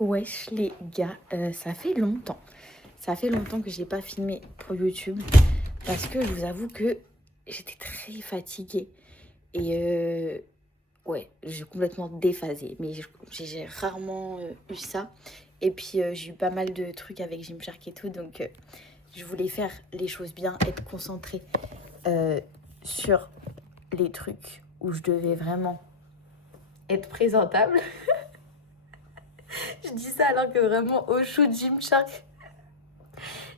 Wesh les gars, ça fait longtemps. Ça fait longtemps que j'ai pas filmé pour YouTube parce que je vous avoue que j'étais très fatiguée et ouais, j'ai complètement déphasé. Mais j'ai rarement eu ça. Et puis j'ai eu pas mal de trucs avec Gymshark et tout, donc je voulais faire les choses bien, être concentrée sur les trucs où je devais vraiment être présentable. Je dis ça alors que vraiment au shoot Gymshark,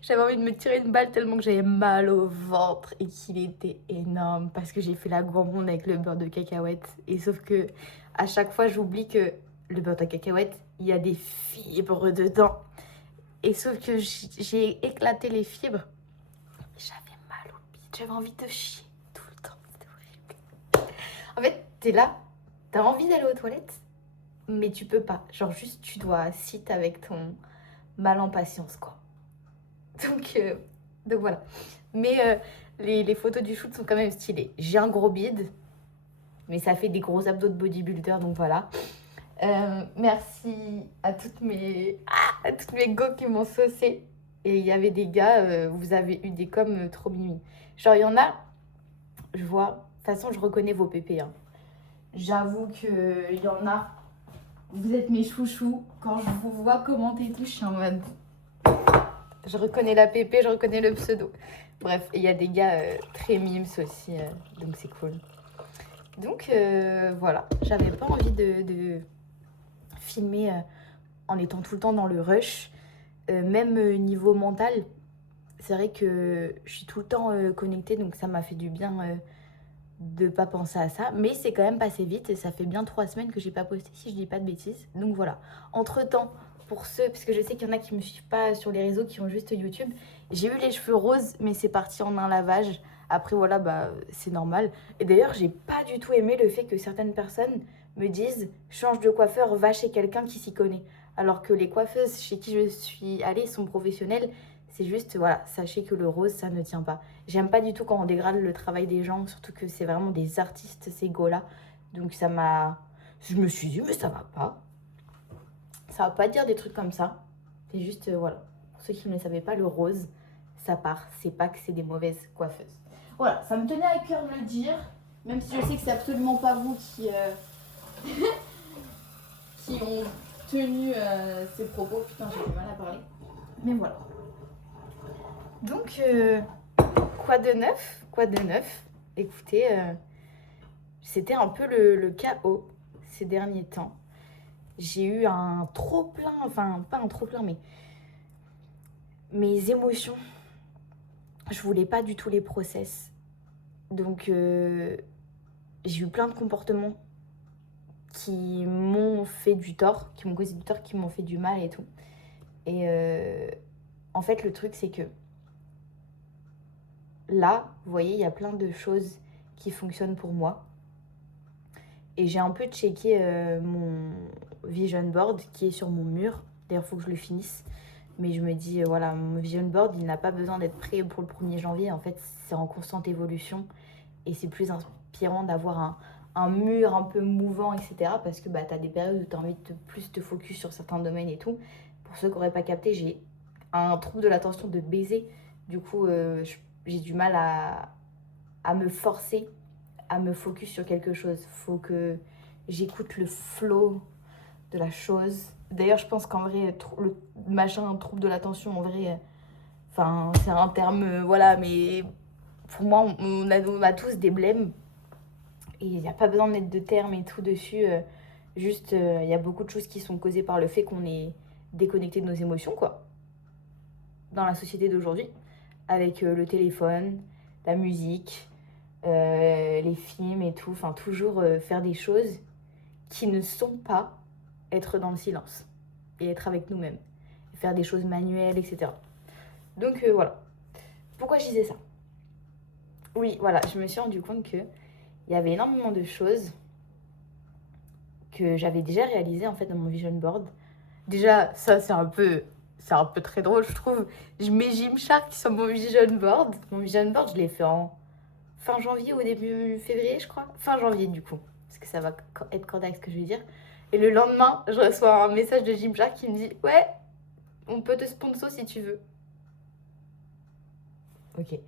j'avais envie de me tirer une balle tellement que j'avais mal au ventre et qu'il était énorme parce que j'ai fait la gourmande avec le beurre de cacahuète. Et sauf que à chaque fois, j'oublie que le beurre de cacahuète, il y a des fibres dedans. Et sauf que j'ai éclaté les fibres. J'avais mal au bide, j'avais envie de chier tout le temps. C'était horrible. En fait, t'es là, t'as envie d'aller aux toilettes, mais tu peux pas. Genre juste, tu dois sit avec ton mal en patience, quoi. Donc voilà. Mais les photos du shoot sont quand même stylées. J'ai un gros bide, mais ça fait des gros abdos de bodybuilder, donc voilà. Merci à toutes mes go qui m'ont saucé. Et il y avait des gars, vous avez eu des coms trop mimi. Genre, il y en a, je vois, de toute façon, je reconnais vos pépés. Hein. J'avoue qu'il y en a, vous êtes mes chouchous. Quand je vous vois commenter et tout, je suis en mode... Je reconnais la PP, je reconnais le pseudo. Bref, il y a des gars très mimes aussi, donc c'est cool. Donc voilà, j'avais pas envie de filmer en étant tout le temps dans le rush. Même niveau mental, c'est vrai que je suis tout le temps connectée, donc ça m'a fait du bien de pas penser à ça. Mais c'est quand même passé vite et ça fait bien 3 semaines que j'ai pas posté, si je dis pas de bêtises. Donc voilà, entre-temps... Pour ceux, parce que je sais qu'il y en a qui me suivent pas sur les réseaux, qui ont juste YouTube, j'ai eu les cheveux roses, mais c'est parti en un lavage. Après, voilà, bah, c'est normal. Et d'ailleurs, j'ai pas du tout aimé le fait que certaines personnes me disent change de coiffeur, va chez quelqu'un qui s'y connaît. Alors que les coiffeuses chez qui je suis allée sont professionnelles. C'est juste, voilà, sachez que le rose, ça ne tient pas. J'aime pas du tout quand on dégrade le travail des gens, surtout que c'est vraiment des artistes, ces go-là. Donc ça m'a... Je me suis dit, mais ça va pas. Ça va pas dire des trucs comme ça. C'est juste, voilà. Pour ceux qui ne le savaient pas, le rose, ça part. C'est pas que c'est des mauvaises coiffeuses. Voilà, ça me tenait à cœur de le dire. Même si je sais que c'est absolument pas vous qui, qui ont tenu ces propos. Putain, j'ai du mal à parler. Mais voilà. Donc, quoi de neuf? Quoi de neuf? Écoutez, c'était un peu le chaos ces derniers temps. J'ai eu un trop-plein, enfin, pas un trop-plein, mais mes émotions, je voulais pas du tout les process. Donc, j'ai eu plein de comportements qui m'ont fait du tort, qui m'ont causé du tort, qui m'ont fait du mal et tout. Et en fait, le truc, c'est que là, vous voyez, il y a plein de choses qui fonctionnent pour moi. Et j'ai un peu checké mon vision board qui est sur mon mur. D'ailleurs, il faut que je le finisse. Mais je me dis, voilà, mon vision board, il n'a pas besoin d'être prêt pour le 1er janvier. En fait, c'est en constante évolution. Et c'est plus inspirant d'avoir un mur un peu mouvant, etc. Parce que bah, tu as des périodes où tu as envie de plus te focus sur certains domaines et tout. Pour ceux qui n'auraient pas capté, j'ai un trouble de l'attention de baiser. Du coup, j'ai du mal à me forcer à me focus sur quelque chose. Faut que j'écoute le flow de la chose. D'ailleurs, je pense qu'en vrai, le machin trouble de l'attention, en vrai, enfin, c'est un terme, voilà, mais pour moi, on a tous des blèmes. Et il n'y a pas besoin de mettre de termes et tout dessus. Juste, il y a beaucoup de choses qui sont causées par le fait qu'on est déconnecté de nos émotions, quoi. Dans la société d'aujourd'hui. Avec le téléphone, la musique, les films et tout. Enfin, toujours faire des choses qui ne sont pas être dans le silence. Et être avec nous-mêmes. Faire des choses manuelles, etc. Donc, voilà. Pourquoi je disais ça? Oui, voilà, je me suis rendu compte que il y avait énormément de choses que j'avais déjà réalisées en fait dans mon vision board. Déjà, ça c'est un peu très drôle, je trouve. Je mets Gymshark sur mon vision board. Mon vision board, je l'ai fait en fin janvier ou début février, je crois. Fin janvier du coup, parce que ça va être correct ce que je vais dire. Et le lendemain, je reçois un message de Gymshark qui me dit « Ouais, on peut te sponsor si tu veux. » Ok.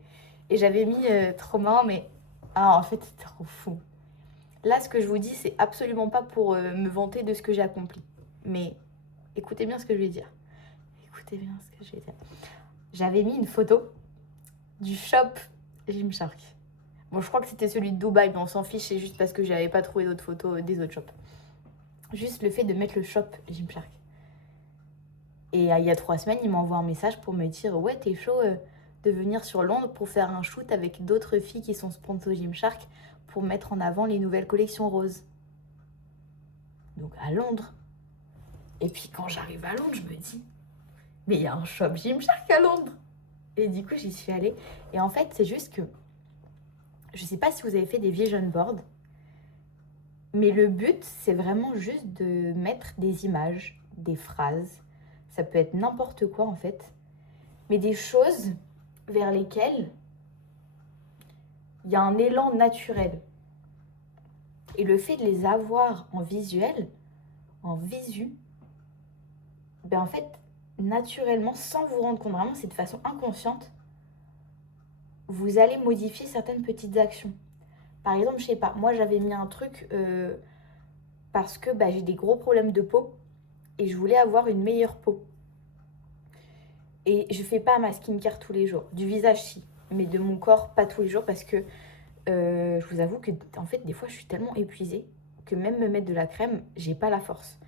Et j'avais mis trop marrant, mais... Ah, en fait, c'est trop fou. Là, ce que je vous dis, c'est absolument pas pour me vanter de ce que j'ai accompli. Mais écoutez bien ce que je vais dire. Écoutez bien ce que je vais dire. J'avais mis une photo du shop Gymshark. Bon, je crois que c'était celui de Dubaï, mais on s'en fiche, c'est juste parce que j'avais pas trouvé d'autres photos des autres shops. Juste le fait de mettre le shop Gymshark. Et il y a 3 semaines, il m'envoie un message pour me dire « Ouais, t'es chaud de venir sur Londres pour faire un shoot avec d'autres filles qui sont sponsors Gymshark pour mettre en avant les nouvelles collections roses. » Donc à Londres. Et puis quand j'arrive à Londres, je me dis « Mais il y a un shop Gymshark à Londres !» Et du coup, j'y suis allée. Et en fait, c'est juste que... Je sais pas si vous avez fait des vision boards, mais le but, c'est vraiment juste de mettre des images, des phrases. Ça peut être n'importe quoi, en fait. Mais des choses vers lesquelles il y a un élan naturel. Et le fait de les avoir en visuel, en visu, ben en fait, naturellement, sans vous rendre compte, vraiment, c'est de façon inconsciente, vous allez modifier certaines petites actions. Par exemple, je sais pas, moi j'avais mis un truc parce que bah, j'ai des gros problèmes de peau et je voulais avoir une meilleure peau. Et je fais pas ma skincare tous les jours. Du visage, si, mais de mon corps, pas tous les jours parce que je vous avoue que en fait, des fois, je suis tellement épuisée que même me mettre de la crème, j'ai pas la force.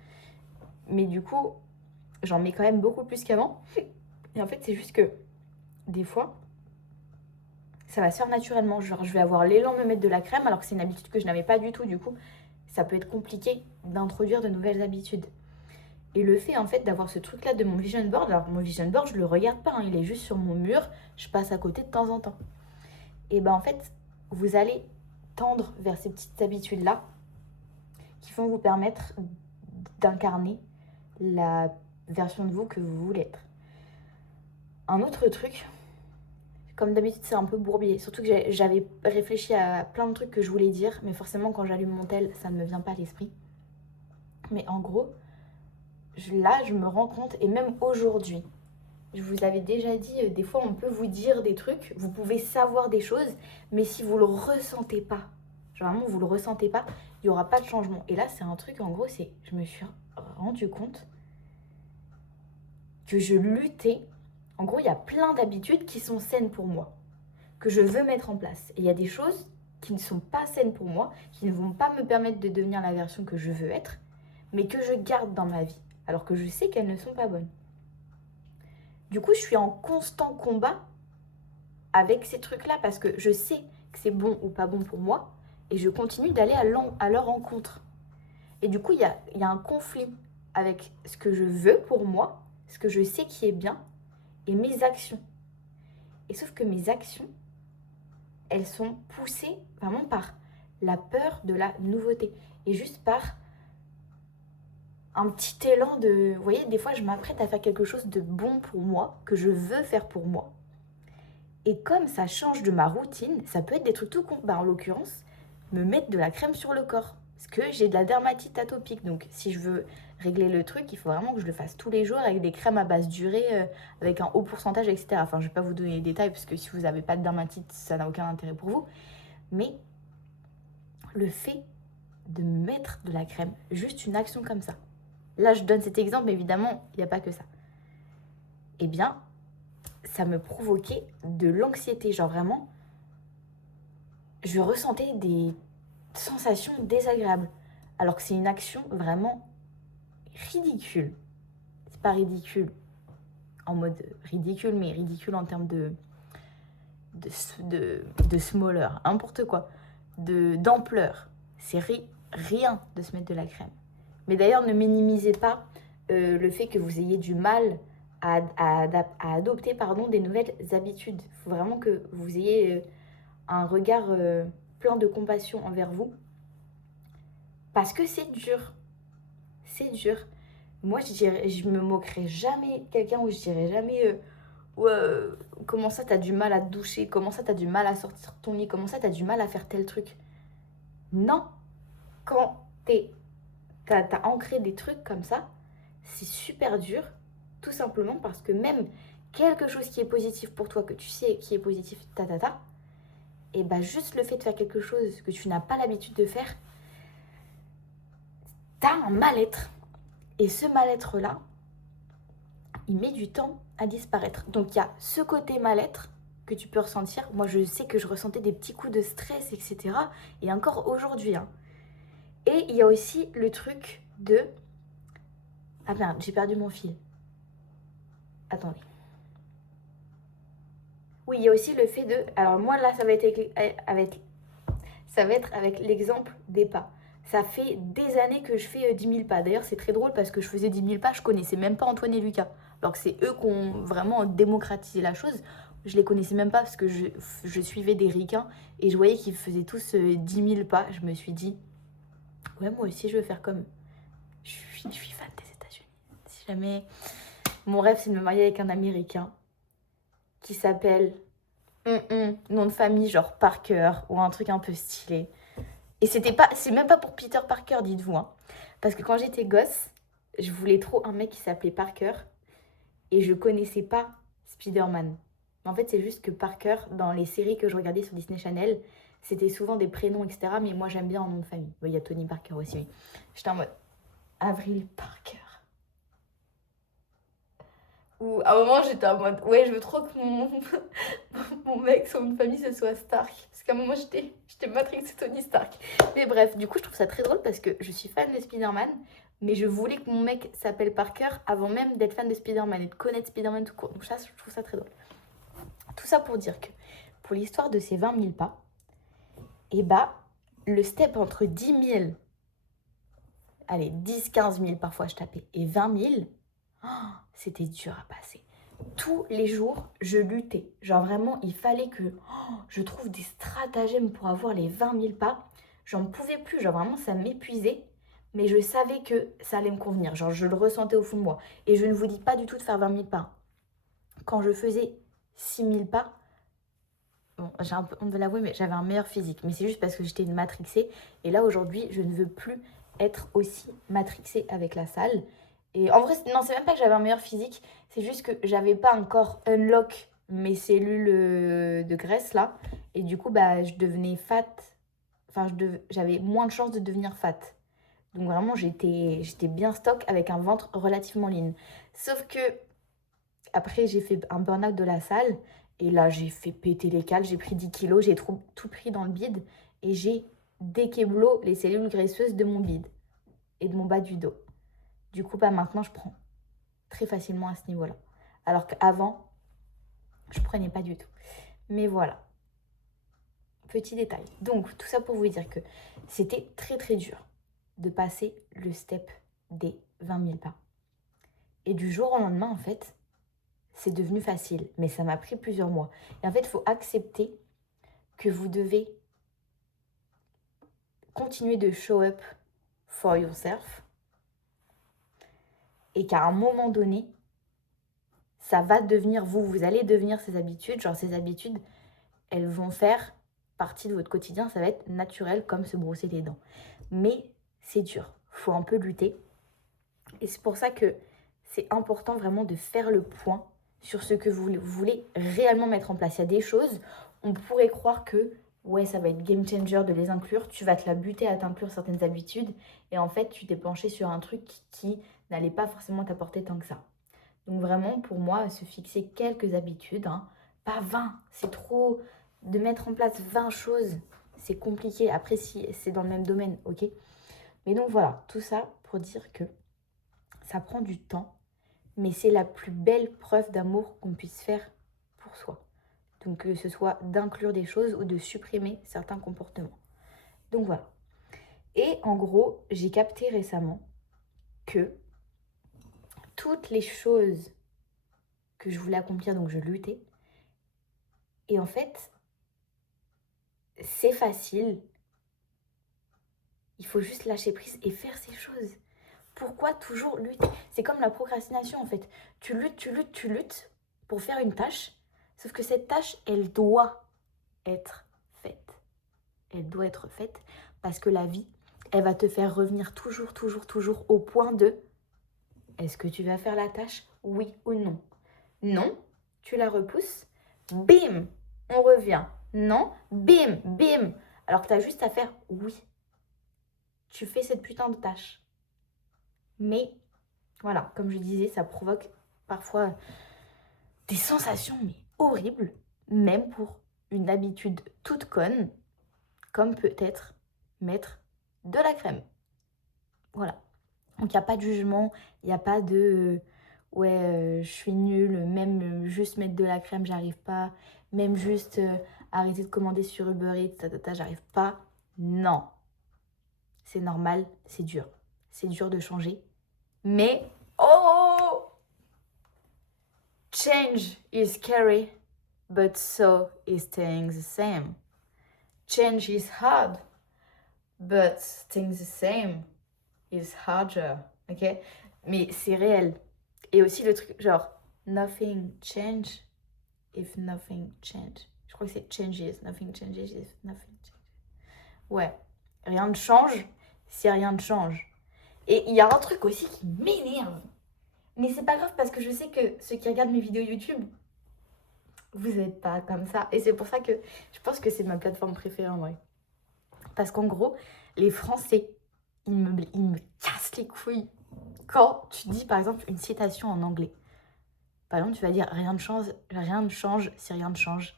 Mais du coup, j'en mets quand même beaucoup plus qu'avant. Et en fait, c'est juste que des fois, ça va se faire naturellement. Genre, je vais avoir l'élan de me mettre de la crème alors que c'est une habitude que je n'avais pas du tout. Du coup, ça peut être compliqué d'introduire de nouvelles habitudes. Et le fait, en fait, d'avoir ce truc-là de mon vision board, alors mon vision board, je le regarde pas, hein, il est juste sur mon mur, je passe à côté de temps en temps. Et ben en fait, vous allez tendre vers ces petites habitudes-là qui vont vous permettre d'incarner la version de vous que vous voulez être. Un autre truc, comme d'habitude, c'est un peu bourbier. Surtout que j'avais réfléchi à plein de trucs que je voulais dire, mais forcément, quand j'allume mon tel, ça ne me vient pas à l'esprit. Mais en gros, là, je me rends compte, et même aujourd'hui, je vous avais déjà dit, des fois, on peut vous dire des trucs, vous pouvez savoir des choses, mais si vous ne le ressentez pas, genre vraiment, vous ne le ressentez pas, il n'y aura pas de changement. Et là, c'est un truc, en gros, c'est je me suis rendu compte que je luttais. En gros, il y a plein d'habitudes qui sont saines pour moi, que je veux mettre en place. Et il y a des choses qui ne sont pas saines pour moi, qui ne vont pas me permettre de devenir la version que je veux être, mais que je garde dans ma vie, alors que je sais qu'elles ne sont pas bonnes. Du coup, je suis en constant combat avec ces trucs-là parce que je sais que c'est bon ou pas bon pour moi et je continue d'aller à leur rencontre. Et du coup, il y a un conflit avec ce que je veux pour moi, ce que je sais qui est bien et mes actions. Et sauf que mes actions, elles sont poussées vraiment par la peur de la nouveauté et juste par un petit élan de... Vous voyez, des fois, je m'apprête à faire quelque chose de bon pour moi, que je veux faire pour moi. Et comme ça change de ma routine, ça peut être des trucs tout con. Bah, en l'occurrence, me mettre de la crème sur le corps. Parce que j'ai de la dermatite atopique. Donc, si je veux régler le truc, il faut vraiment que je le fasse tous les jours avec des crèmes à basse durée, avec un haut pourcentage, etc. Enfin, je ne vais pas vous donner les détails, parce que si vous n'avez pas de dermatite, ça n'a aucun intérêt pour vous. Mais le fait de mettre de la crème, juste une action comme ça. Là, je donne cet exemple, mais évidemment, il n'y a pas que ça. Eh bien, ça me provoquait de l'anxiété. Genre vraiment, je ressentais des sensations désagréables. Alors que c'est une action vraiment ridicule. C'est pas ridicule en mode ridicule, mais ridicule en termes de smaller, n'importe quoi, d'ampleur. C'est rien de se mettre de la crème. Mais d'ailleurs, ne minimisez pas le fait que vous ayez du mal à adopter des nouvelles habitudes. Il faut vraiment que vous ayez un regard plein de compassion envers vous. Parce que c'est dur. C'est dur. Moi, je me moquerai jamais de quelqu'un où je dirais jamais comment ça t'as du mal à te doucher, comment ça t'as du mal à sortir ton lit, comment ça t'as du mal à faire tel truc. Non. Quand t'es t'as ancré des trucs comme ça, c'est super dur, tout simplement parce que même quelque chose qui est positif pour toi, que tu sais qui est positif, et bah juste le fait de faire quelque chose que tu n'as pas l'habitude de faire, t'as un mal-être. Et ce mal-être-là, il met du temps à disparaître. Donc il y a ce côté mal-être que tu peux ressentir. Moi, je sais que je ressentais des petits coups de stress, etc. Et encore aujourd'hui. Hein. Et il y a aussi le truc de... Ah merde, j'ai perdu mon fil. Attendez. Oui, il y a aussi le fait de... Alors moi, là, ça va être avec l'exemple des pas. Ça fait des années que je fais 10 000 pas. D'ailleurs, c'est très drôle parce que je faisais 10 000 pas, je connaissais même pas Antoine et Lucas. Alors que c'est eux qui ont vraiment démocratisé la chose. Je les connaissais même pas parce que je suivais des ricains et je voyais qu'ils faisaient tous 10 000 pas. Je me suis dit, ouais, moi aussi, je veux faire comme eux. Je suis fan des États-Unis. Si jamais... Mon rêve, c'est de me marier avec un Américain qui s'appelle... nom de famille, genre Parker ou un truc un peu stylé. Et c'est même pas pour Peter Parker, dites-vous. Hein. Parce que quand j'étais gosse, je voulais trop un mec qui s'appelait Parker et je connaissais pas Spider-Man. En fait, c'est juste que Parker, dans les séries que je regardais sur Disney Channel, c'était souvent des prénoms, etc. Mais moi, j'aime bien un nom de famille. Il y a Tony Parker aussi, oui. J'étais en mode Avril Parker. Ou à un moment, j'étais en mode ouais, je veux trop que mon mec, son nom de famille, ce soit Stark. Parce qu'à un moment, j'étais matrixée Tony Stark. Mais bref, du coup, je trouve ça très drôle parce que je suis fan de Spider-Man, mais je voulais que mon mec s'appelle Parker avant même d'être fan de Spider-Man et de connaître Spider-Man tout court. Donc ça, je trouve ça très drôle. Tout ça pour dire que pour l'histoire de ces 20 000 pas, et bah, le step entre 10 000, allez, 10-15 000 parfois je tapais, et 20 000, oh, c'était dur à passer. Tous les jours, je luttais. Genre vraiment, il fallait que je trouve des stratagèmes pour avoir les 20 000 pas. J'en pouvais plus, genre vraiment, ça m'épuisait. Mais je savais que ça allait me convenir. Genre, je le ressentais au fond de moi. Et je ne vous dis pas du tout de faire 20 000 pas. Quand je faisais 6 000 pas, bon, j'ai un peu honte de l'avouer, mais j'avais un meilleur physique. Mais c'est juste parce que j'étais une matrixée. Et là, aujourd'hui, je ne veux plus être aussi matrixée avec la salle. Et en vrai, non, c'est même pas que j'avais un meilleur physique, c'est juste que j'avais pas encore unlock mes cellules de graisse là. Et du coup, bah, je devenais fat. Enfin, j'avais moins de chances de devenir fat. Donc vraiment, j'étais bien stock avec un ventre relativement lean. Sauf que après, j'ai fait un burn-out de la salle. Et là, j'ai fait péter les cales. J'ai pris 10 kilos, j'ai tout pris dans le bide. Et j'ai dékéblo les cellules graisseuses de mon bide et de mon bas du dos. Du coup, bah, maintenant, je prends très facilement à ce niveau-là. Alors qu'avant, je prenais pas du tout. Mais voilà. Petit détail. Donc, tout ça pour vous dire que c'était très très dur de passer le step des 20 000 pas. Et du jour au lendemain, en fait, c'est devenu facile. Mais ça m'a pris plusieurs mois. Et en fait, il faut accepter que vous devez continuer de show up for yourself. Et qu'à un moment donné, ça va devenir vous. Vous allez devenir ces habitudes. Genre, ces habitudes, elles vont faire partie de votre quotidien. Ça va être naturel comme se brosser les dents. Mais c'est dur. Il faut un peu lutter. Et c'est pour ça que c'est important vraiment de faire le point sur ce que vous voulez réellement mettre en place. Il y a des choses, on pourrait croire que ouais, ça va être game changer de les inclure. Tu vas te la buter à t'inclure certaines habitudes. Et en fait, tu t'es penché sur un truc qui n'allait pas forcément t'apporter tant que ça. Donc vraiment, pour moi, se fixer quelques habitudes, hein, pas 20, c'est trop. De mettre en place 20 choses, c'est compliqué. Après, si c'est dans le même domaine, ok. Mais donc voilà, tout ça pour dire que ça prend du temps, mais c'est la plus belle preuve d'amour qu'on puisse faire pour soi. Donc que ce soit d'inclure des choses ou de supprimer certains comportements. Donc voilà. Et en gros, j'ai capté récemment que toutes les choses que je voulais accomplir, donc je luttais. Et en fait, c'est facile. Il faut juste lâcher prise et faire ces choses. Pourquoi toujours lutter? C'est comme la procrastination en fait. Tu luttes pour faire une tâche, sauf que cette tâche, elle doit être faite. Elle doit être faite parce que la vie, elle va te faire revenir toujours, toujours, toujours au point de est-ce que tu vas faire la tâche, oui ou non? Non, tu la repousses, bim, on revient. Non, bim, bim. Alors que tu as juste à faire oui. Tu fais cette putain de tâche. Mais voilà, comme je disais, ça provoque parfois des sensations mais horribles, même pour une habitude toute conne, comme peut-être mettre de la crème. Voilà. Donc il n'y a pas de jugement, il n'y a pas de ouais, je suis nulle, même juste mettre de la crème, j'arrive pas, même juste arrêter de commander sur Uber Eats, j'arrive pas. Non, c'est normal, c'est dur. C'est dur de changer. Mais, oh, change is scary, but so is staying the same. Change is hard, but staying the same is harder. Ok? Mais c'est réel. Et aussi le truc, genre, nothing change if nothing change. Je crois que c'est changes. Nothing changes if nothing change. Ouais. Rien ne change si rien ne change. Et il y a un truc aussi qui m'énerve. Mais c'est pas grave parce que je sais que ceux qui regardent mes vidéos YouTube, vous n'êtes pas comme ça. Et c'est pour ça que je pense que c'est ma plateforme préférée en vrai. Parce qu'en gros, les Français, ils me cassent les couilles quand tu dis par exemple une citation en anglais. Par exemple, tu vas dire rien ne change si rien ne change.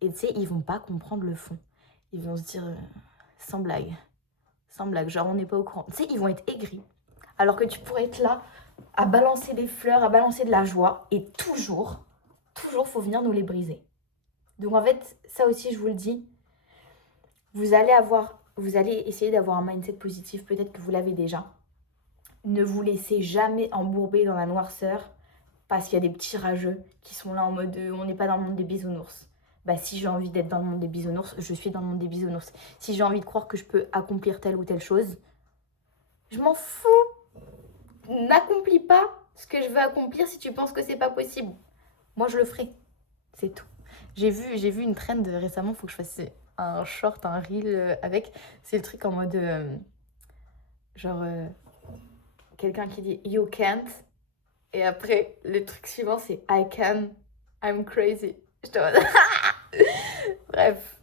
Et tu sais, ils vont pas comprendre le fond. Ils vont se dire sans blague, genre on n'est pas au courant. Tu sais, ils vont être aigris. Alors que tu pourrais être là à balancer des fleurs, à balancer de la joie. Et toujours, faut venir nous les briser. Donc en fait, ça aussi, je vous le dis, vous allez essayer d'avoir un mindset positif. Peut-être que vous l'avez déjà. Ne vous laissez jamais embourber dans la noirceur parce qu'il y a des petits rageux qui sont là en mode on n'est pas dans le monde des bisounours. Bah si j'ai envie d'être dans le monde des bisounours, je suis dans le monde des bisounours. Si j'ai envie de croire que je peux accomplir telle ou telle chose, je m'en fous. N'accomplis pas ce que je veux accomplir si tu penses que c'est pas possible. Moi je le ferai. C'est tout. J'ai vu une trend récemment, faut que je fasse un short, un reel avec. C'est le truc en mode genre quelqu'un qui dit you can't. Et après, le truc suivant, c'est I can, I'm crazy. Je te vois. Bref.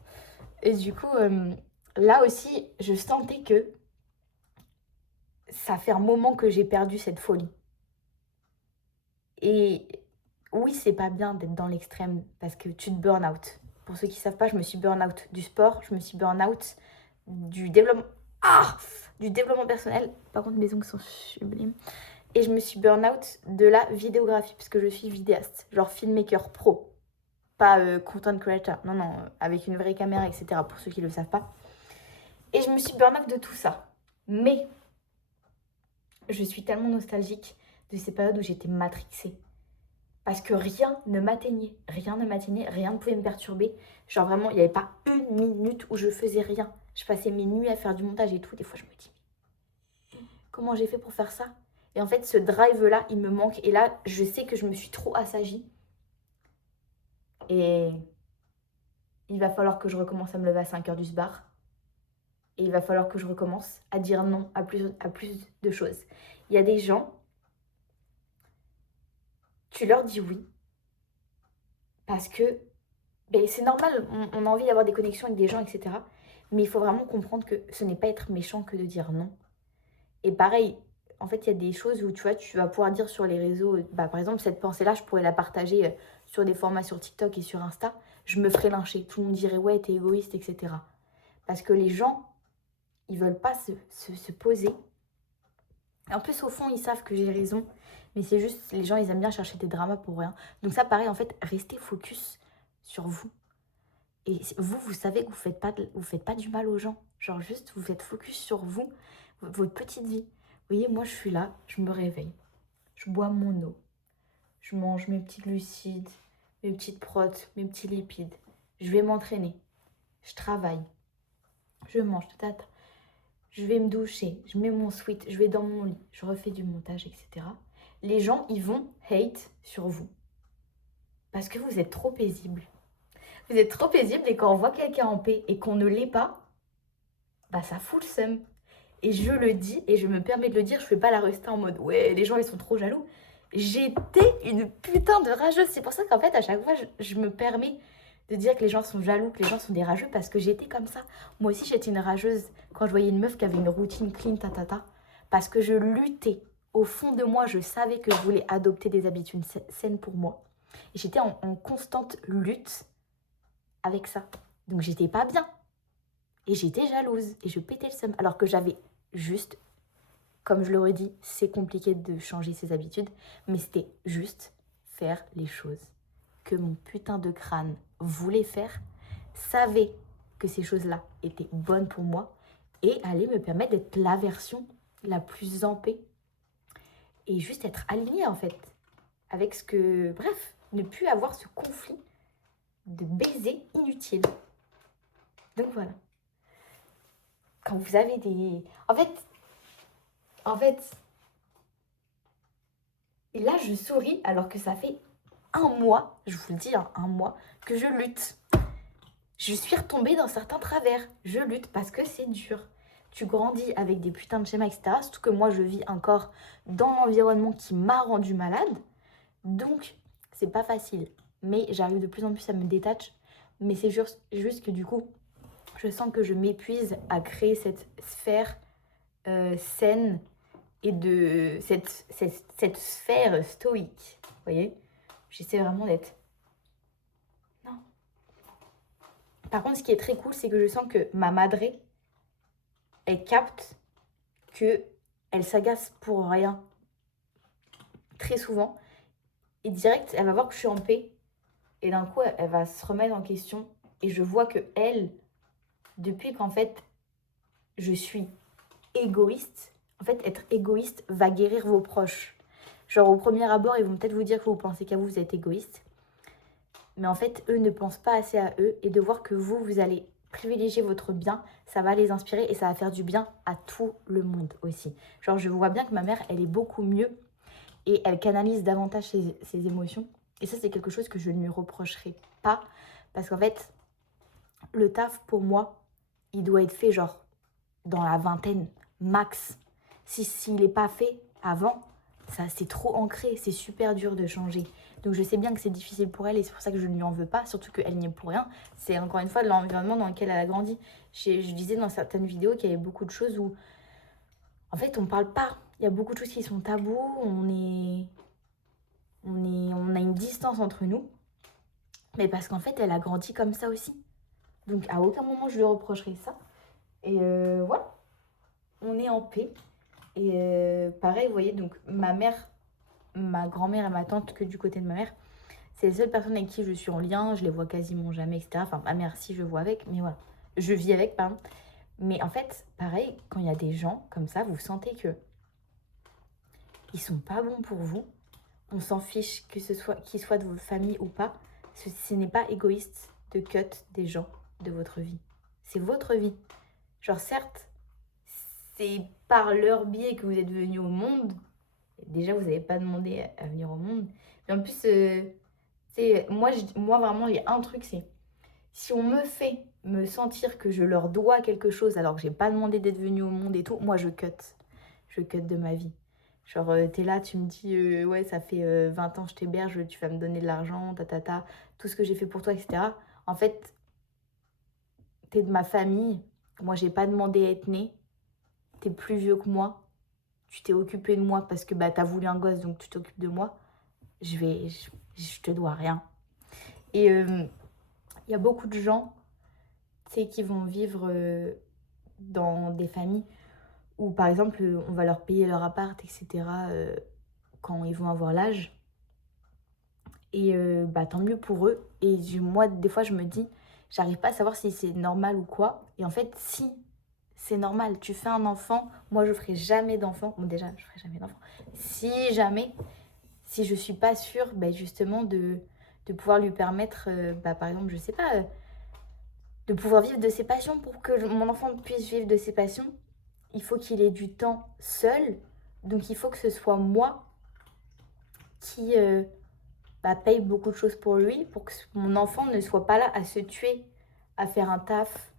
Et du coup, là aussi, je sentais que ça fait un moment que j'ai perdu cette folie. Et oui, c'est pas bien d'être dans l'extrême parce que tu te burn out. Pour ceux qui savent pas, je me suis burn out du sport, je me suis burn out du développement. Du développement personnel. Par contre, mes ongles sont sublimes. Et je me suis burn out de la vidéographie parce que je suis vidéaste, genre filmmaker pro, pas content creator, non, avec une vraie caméra, etc. pour ceux qui ne le savent pas. Et je me suis burn out de tout ça. Mais je suis tellement nostalgique de ces périodes où j'étais matrixée. Parce que rien ne m'atteignait, rien ne pouvait me perturber. Genre vraiment, il n'y avait pas une minute où je faisais rien. Je passais mes nuits à faire du montage et tout. Des fois, je me dis, comment j'ai fait pour faire ça? Et en fait, ce drive-là, il me manque. Et là, je sais que je me suis trop assagie. Et il va falloir que je recommence à me lever à 5h du sbar. Et il va falloir que je recommence à dire non à plus de choses. Il y a des gens, tu leur dis oui. Parce que c'est normal, on a envie d'avoir des connexions avec des gens, etc. Mais il faut vraiment comprendre que ce n'est pas être méchant que de dire non. Et pareil, en fait, il y a des choses où tu vas pouvoir dire sur les réseaux, par exemple, cette pensée-là, je pourrais la partager sur des formats sur TikTok et sur Insta. Je me ferais lyncher. Tout le monde dirait, ouais, t'es égoïste, etc. Parce que les gens, ils veulent pas se poser. En plus, au fond, ils savent que j'ai raison. Mais c'est juste, les gens, ils aiment bien chercher des dramas pour rien. Donc ça, pareil, en fait, restez focus sur vous. Et vous savez que vous faites pas du mal aux gens. Genre juste, vous faites focus sur vous, votre petite vie. Vous voyez, moi, je suis là, je me réveille. Je bois mon eau. Je mange mes petits glucides, mes petites protes, mes petits lipides. Je vais m'entraîner. Je travaille. Je mange, tout. Je vais me doucher. Je mets mon sweat. Je vais dans mon lit. Je refais du montage, etc. Les gens, ils vont hate sur vous. Parce que vous êtes trop paisible. Vous êtes trop paisible et quand on voit quelqu'un en paix et qu'on ne l'est pas, ça fout le seum. Et je le dis, et je me permets de le dire, je fais pas la resta en mode ouais, les gens ils sont trop jaloux. J'étais une putain de rageuse. C'est pour ça qu'en fait, à chaque fois, je me permets de dire que les gens sont jaloux, que les gens sont des rageux, parce que j'étais comme ça. Moi aussi, j'étais une rageuse quand je voyais une meuf qui avait une routine clean, parce que je luttais. Au fond de moi, je savais que je voulais adopter des habitudes saines pour moi. Et j'étais en constante lutte avec ça. Donc, j'étais pas bien. Et j'étais jalouse. Et je pétais le seum. Alors que j'avais juste, comme je le redis, c'est compliqué de changer ses habitudes. Mais c'était juste faire les choses que mon putain de crâne voulait faire, savait que ces choses-là étaient bonnes pour moi et allaient me permettre d'être la version la plus en paix et juste être alignée en fait avec ce que... Bref, ne plus avoir ce conflit de baiser inutile. Donc voilà. Quand vous avez des... En fait, et là je souris alors que ça fait un mois, je vous le dis, hein, un mois, que je lutte. Je suis retombée dans certains travers. Je lutte parce que c'est dur. Tu grandis avec des putains de schémas, etc. Surtout que moi, je vis encore dans l'environnement qui m'a rendue malade. Donc, c'est pas facile. Mais j'arrive de plus en plus à me détacher. Mais c'est juste que du coup, je sens que je m'épuise à créer cette sphère saine et de cette sphère stoïque. Vous voyez? J'essaie vraiment d'être... Non. Par contre, ce qui est très cool, c'est que je sens que ma madré, elle capte que elle s'agace pour rien très souvent. Et direct, elle va voir que je suis en paix. Et d'un coup, elle va se remettre en question. Et je vois que elle, depuis qu'en fait, je suis égoïste, en fait, être égoïste va guérir vos proches. Genre, au premier abord, ils vont peut-être vous dire que vous pensez qu'à vous, vous êtes égoïste. Mais en fait, eux ne pensent pas assez à eux. Et de voir que vous, vous allez privilégier votre bien, ça va les inspirer et ça va faire du bien à tout le monde aussi. Genre, je vois bien que ma mère, elle est beaucoup mieux et elle canalise davantage ses émotions. Et ça, c'est quelque chose que je ne lui reprocherai pas. Parce qu'en fait, le taf, pour moi, il doit être fait genre dans la vingtaine, max. S'il n'est pas fait avant, ça c'est trop ancré, c'est super dur de changer. Donc je sais bien que c'est difficile pour elle et c'est pour ça que je ne lui en veux pas, surtout qu'elle n'y est pour rien. C'est encore une fois de l'environnement dans lequel elle a grandi. Je disais dans certaines vidéos qu'il y avait beaucoup de choses où, en fait, on parle pas. Il y a beaucoup de choses qui sont tabous, on a une distance entre nous. Mais parce qu'en fait, elle a grandi comme ça aussi. Donc à aucun moment je lui reprocherai ça. Et voilà, on est en paix. Et pareil, vous voyez, donc ma mère, ma grand-mère et ma tante, que du côté de ma mère, c'est les seules personnes avec qui je suis en lien, je les vois quasiment jamais, etc. Enfin, ma mère, si, je vois avec, mais voilà. Je vis avec, pardon. Mais en fait, pareil, quand il y a des gens comme ça, vous sentez que ils sont pas bons pour vous. On s'en fiche qu'ils soient de votre famille ou pas. Ce n'est pas égoïste de cut des gens de votre vie. C'est votre vie. Genre certes, c'est par leur biais que vous êtes venu au monde. Déjà, vous n'avez pas demandé à venir au monde. Mais en plus, moi vraiment, il y a un truc, c'est si on me fait me sentir que je leur dois quelque chose alors que j'ai pas demandé d'être venu au monde et tout, moi je cut. Je cut de ma vie. Genre, t'es là, tu me dis, ouais, ça fait 20 ans que je t'héberge, tu vas me donner de l'argent, tout ce que j'ai fait pour toi, etc. En fait, t'es de ma famille. Moi, j'ai pas demandé à être né. T'es plus vieux que moi. Tu t'es occupé de moi parce que bah, t'as voulu un gosse, donc tu t'occupes de moi. Je te dois rien. Et il y a beaucoup de gens, tu sais, qui vont vivre dans des familles où, par exemple, on va leur payer leur appart, etc., quand ils vont avoir l'âge. Et bah, tant mieux pour eux. Et moi, des fois, je me dis, j'arrive pas à savoir si c'est normal ou quoi. Et en fait, si c'est normal, tu fais un enfant, moi, je ferai jamais d'enfant. Bon, déjà, je ferai jamais d'enfant. Si jamais, si je suis pas sûre, bah, justement, de pouvoir lui permettre, bah, par exemple, je sais pas, de pouvoir vivre de ses passions. Pour que mon enfant puisse vivre de ses passions, il faut qu'il ait du temps seul. Donc, il faut que ce soit moi qui bah, paye beaucoup de choses pour lui, pour que mon enfant ne soit pas là à se tuer, à faire un taf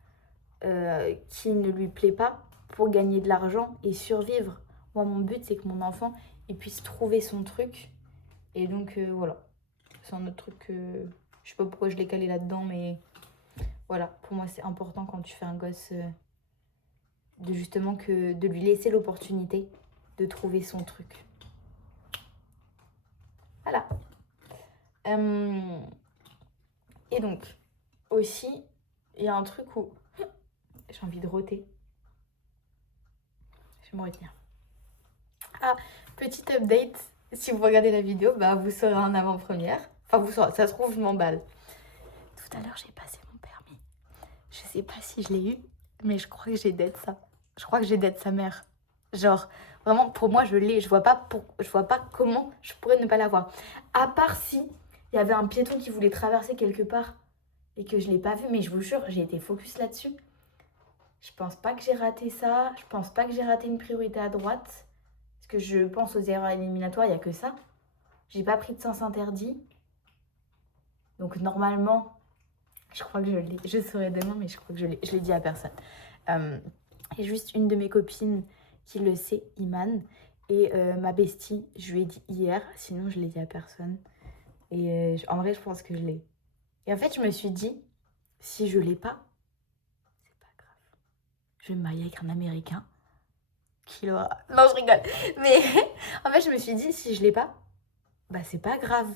qui ne lui plaît pas, pour gagner de l'argent et survivre. Moi, mon but, c'est que mon enfant, il puisse trouver son truc. Et donc, voilà. C'est un autre truc que... Je sais pas pourquoi je l'ai calé là-dedans, mais... Voilà, pour moi, c'est important quand tu fais un gosse... de justement de lui laisser l'opportunité de trouver son truc. Voilà. Et donc, aussi, il y a un truc où j'ai envie de rôter. Je vais me retenir. Ah, petite update. Si vous regardez la vidéo, bah vous serez en avant-première. Enfin, vous saurez, ça se trouve, je m'emballe. Tout à l'heure, j'ai passé mon permis. Je sais pas si je l'ai eu, mais je crois que j'ai d'être ça. Je crois que j'ai d'être sa mère. Genre, vraiment, pour moi, je l'ai. Je vois pas comment je pourrais ne pas l'avoir. À part si il y avait un piéton qui voulait traverser quelque part et que je l'ai pas vu. Mais je vous jure, j'ai été focus là-dessus. Je pense pas que j'ai raté ça. Je pense pas que j'ai raté une priorité à droite. Parce que je pense aux erreurs éliminatoires, il n'y a que ça. J'ai pas pris de sens interdit. Donc normalement, je crois que je l'ai. Je saurai demain, mais je crois que je l'ai. Je l'ai dit à personne. Il y a juste une de mes copines qui le sait, Iman. Et ma bestie, je lui ai dit hier. Sinon, je l'ai dit à personne. Et en vrai, je pense que je l'ai. Et en fait, je me suis dit, si je l'ai pas, c'est pas grave. Je vais me marier avec un Américain qui l'aura. Non, je rigole. Mais en fait, je me suis dit, si je l'ai pas, bah c'est pas grave.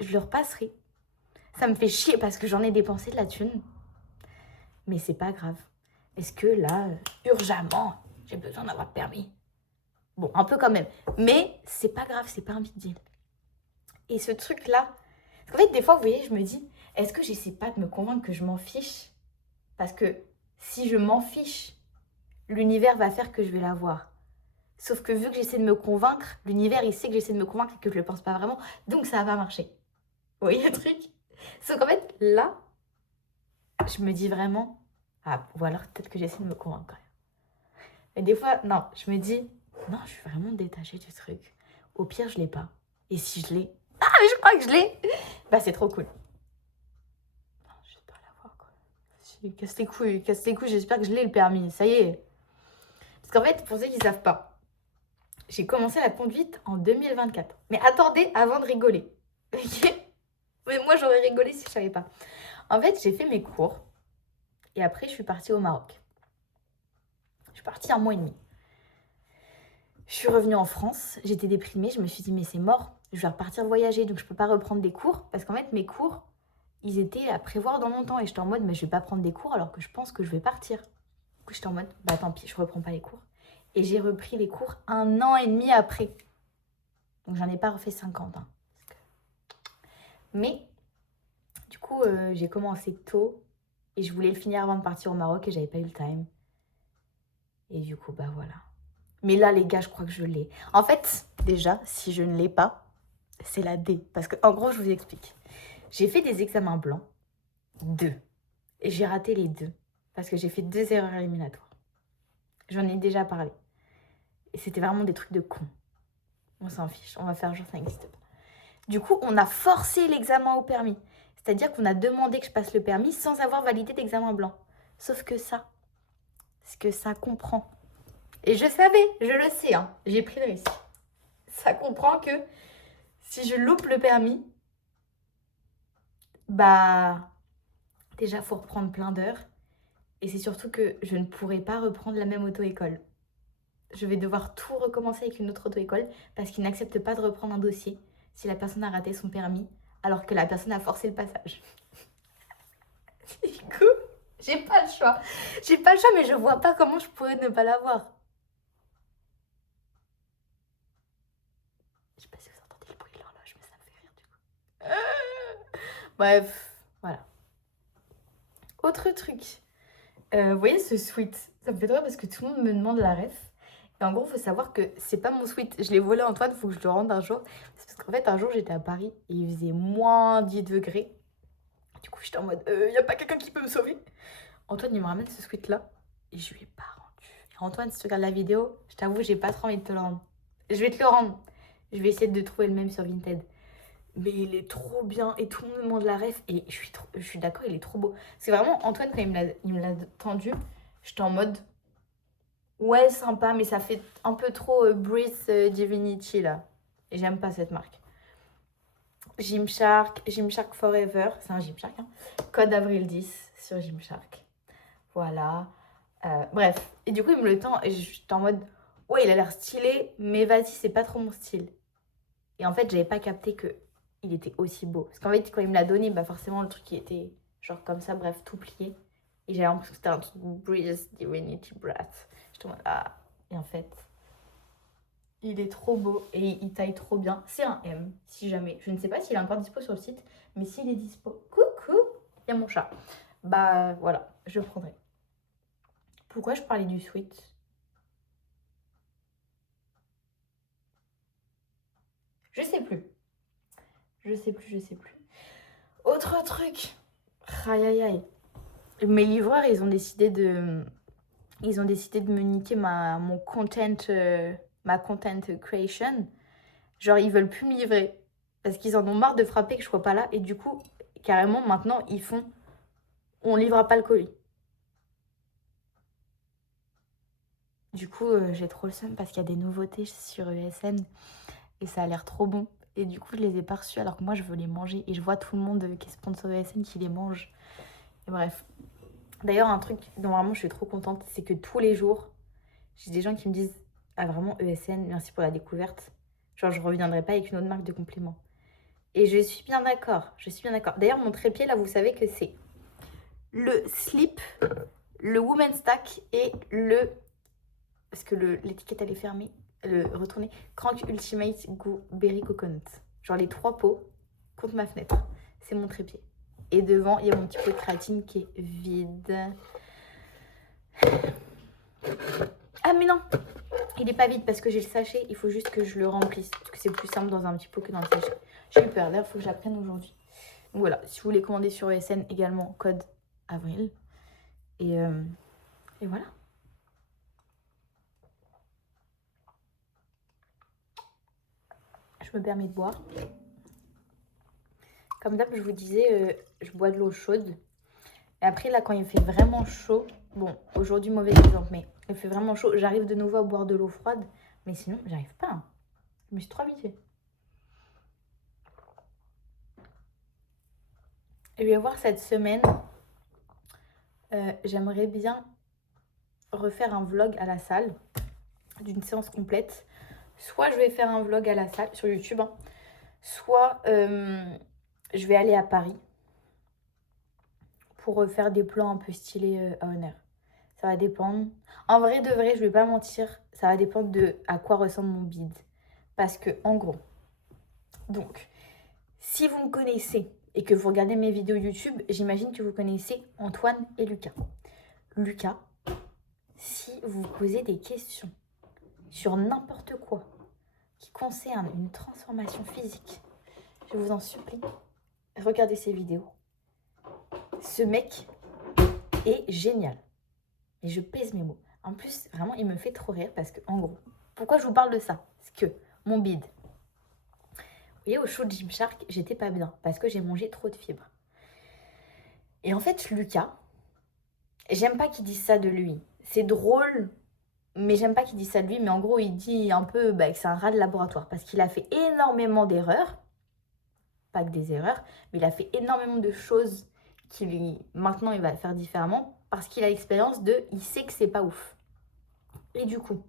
Je le repasserai. Ça me fait chier parce que j'en ai dépensé de la thune. Mais c'est pas grave. Est-ce que là, urgemment, j'ai besoin d'avoir de permis? Bon, un peu quand même. Mais c'est pas grave, c'est pas un big deal. Et ce truc-là, parce qu'en fait, des fois, vous voyez, je me dis, est-ce que j'essaie pas de me convaincre que je m'en fiche? Parce que si je m'en fiche, l'univers va faire que je vais l'avoir. Sauf que vu que j'essaie de me convaincre, l'univers, il sait que j'essaie de me convaincre et que je le pense pas vraiment. Donc, ça va pas marcher. Vous voyez le truc? Sauf qu'en fait, là, je me dis vraiment, ah, ou alors peut-être que j'essaie de me convaincre quand même. Mais des fois, non, je me dis, non, je suis vraiment détachée du truc. Au pire, je l'ai pas. Et si je l'ai, ah, mais je crois que je l'ai, bah c'est trop cool. Non, j'espère l'avoir, quoi. Si, casse les couilles, j'espère que je l'ai le permis, ça y est. Parce qu'en fait, pour ceux qui savent pas, j'ai commencé la conduite en 2024. Mais attendez avant de rigoler. Ok? Mais moi, j'aurais rigolé si je savais pas. En fait, j'ai fait mes cours. Et après, je suis partie au Maroc. Je suis partie 1 mois et demi. Je suis revenue en France. J'étais déprimée. Je me suis dit, mais c'est mort. Je vais repartir voyager. Donc, je peux pas reprendre des cours. Parce qu'en fait, mes cours, ils étaient à prévoir dans longtemps. Et j'étais en mode, mais je vais pas prendre des cours alors que je pense que je vais partir. Du coup, j'étais en mode, bah tant pis, je reprends pas les cours. Et j'ai repris les cours 1 an et demi après. Donc, j'en ai pas refait 50. Hein. Mais, du coup, j'ai commencé tôt. Et je voulais le finir avant de partir au Maroc et j'avais pas eu le time. Et du coup, bah voilà. Mais là, les gars, je crois que je l'ai. En fait, déjà, si je ne l'ai pas, c'est la D. Parce que, en gros, je vous explique. J'ai fait des examens blancs. 2. Et j'ai raté les 2. Parce que j'ai fait 2 erreurs éliminatoires. J'en ai déjà parlé. Et c'était vraiment des trucs de con. On s'en fiche. On va faire genre ça n'existe pas. Du coup, on a forcé l'examen au permis. C'est-à-dire qu'on a demandé que je passe le permis sans avoir validé d'examen blanc. Sauf que ça, ce que ça comprend. Et je savais, je le sais, hein, j'ai pris le risque. Ça comprend que si je loupe le permis, bah déjà, il faut reprendre plein d'heures. Et c'est surtout que je ne pourrai pas reprendre la même auto-école. Je vais devoir tout recommencer avec une autre auto-école parce qu'ils n'acceptent pas de reprendre un dossier si la personne a raté son permis alors que la personne a forcé le passage. Du coup, j'ai pas le choix. J'ai pas le choix, mais je vois pas comment je pourrais ne pas l'avoir. Je sais pas si vous entendez le bruit de l'horloge, mais ça me fait rire du coup. Bref, voilà. Autre truc. Vous voyez ce sweat? Ça me fait drôle parce que tout le monde me demande la ref. Et en gros, il faut savoir que c'est pas mon sweat. Je l'ai volé à Antoine, il faut que je le rende un jour. C'est parce qu'en fait, un jour, j'étais à Paris et il faisait moins 10 degrés. Du coup, j'étais en mode, y a pas quelqu'un qui peut me sauver? Antoine, il me ramène ce sweat-là et je lui ai pas rendu. Et Antoine, si tu regardes la vidéo, je t'avoue, j'ai pas trop envie de te le rendre. Je vais te le rendre. Je vais essayer de trouver le même sur Vinted. Mais il est trop bien et tout le monde me demande la ref et je suis d'accord, il est trop beau. C'est vraiment Antoine, quand il me l'a tendu, j'étais en mode, Ouais, sympa, mais ça fait un peu trop Breathe Divinity là. Et j'aime pas cette marque. Gymshark Forever. C'est un Gymshark, hein. Code Avril 10 sur Gymshark. Voilà. Bref. Et du coup, il me le tend et j'étais en mode, ouais, il a l'air stylé, mais vas-y, c'est pas trop mon style. Et en fait, j'avais pas capté que il était aussi beau. Parce qu'en fait, quand il me l'a donné, bah forcément, le truc, il était genre comme ça, bref, tout plié. Et j'avais l'impression que c'était un truc Breeze Divinity Breath. J'étais en mode, ah. Et en fait, il est trop beau et il taille trop bien. C'est un M, si jamais. Je ne sais pas s'il est encore dispo sur le site, mais s'il est dispo, coucou, il y a mon chat. Bah voilà, je le prendrai. Pourquoi je parlais du sweat? Je sais plus. Je sais plus, je sais plus. Autre truc. Aïe aïe aïe. Mes livreurs, ils ont décidé de me niquer ma content creation. Genre, ils veulent plus me livrer. Parce qu'ils en ont marre de frapper que je sois pas là. Et du coup, carrément, maintenant, ils font on livrera pas le colis. Du coup, j'ai trop le seum parce qu'il y a des nouveautés sur ESN et ça a l'air trop bon. Et du coup, je les ai pas reçus alors que moi, je veux les manger. Et je vois tout le monde qui est sponsor ESN qui les mange. Et bref. D'ailleurs, un truc dont vraiment je suis trop contente, c'est que tous les jours, j'ai des gens qui me disent ah, vraiment, ESN, merci pour la découverte. Genre, je reviendrai pas avec une autre marque de compléments. Et je suis bien d'accord. Je suis bien d'accord. D'ailleurs, mon trépied, là, vous savez que c'est le slip, le woman stack et le parce que l'étiquette elle est fermée, le retourner, Crank Ultimate Berry Coconut. Genre les 3 pots contre ma fenêtre. C'est mon trépied. Et devant, il y a mon petit pot de créatine qui est vide. Ah mais non, il est pas vide parce que j'ai le sachet. Il faut juste que je le remplisse. Parce que c'est plus simple dans un petit pot que dans le sachet. J'ai eu peur. D'ailleurs, il faut que j'apprenne aujourd'hui. Donc voilà, si vous voulez commander sur ESN également, code avril. Et voilà. Je me permets de boire. Comme d'hab, je vous disais, je bois de l'eau chaude. Et après, là, quand il fait vraiment chaud, bon, aujourd'hui, mauvais exemple, mais il fait vraiment chaud, j'arrive de nouveau à boire de l'eau froide. Mais sinon, j'arrive pas, hein. Je me suis trop habituée. Et je vais voir cette semaine, j'aimerais bien refaire un vlog à la salle d'une séance complète. Soit je vais faire un vlog à la salle sur YouTube, hein, soit je vais aller à Paris pour refaire des plans un peu stylés à honneur. Ça va dépendre. En vrai, de vrai, je vais pas mentir, ça va dépendre de à quoi ressemble mon bide. Parce que, en gros, donc, si vous me connaissez et que vous regardez mes vidéos YouTube, j'imagine que vous connaissez Antoine et Lucas. Lucas, si vous vous posez des questions sur n'importe quoi qui concerne une transformation physique, je vous en supplie, regardez ces vidéos. Ce mec est génial. Et je pèse mes mots. En plus, vraiment, il me fait trop rire parce que, en gros, pourquoi je vous parle de ça? Parce que mon bide, vous voyez, au show de Gymshark, j'étais pas bien parce que j'ai mangé trop de fibres. Et en fait, Lucas, j'aime pas qu'il dise ça de lui. C'est drôle, mais j'aime pas qu'il dise ça de lui. Mais en gros, il dit un peu que c'est un rat de laboratoire parce qu'il a fait énormément d'erreurs. Pas que des erreurs, mais il a fait énormément de choses maintenant, il va faire différemment parce qu'il a l'expérience il sait que c'est pas ouf. Et du coup,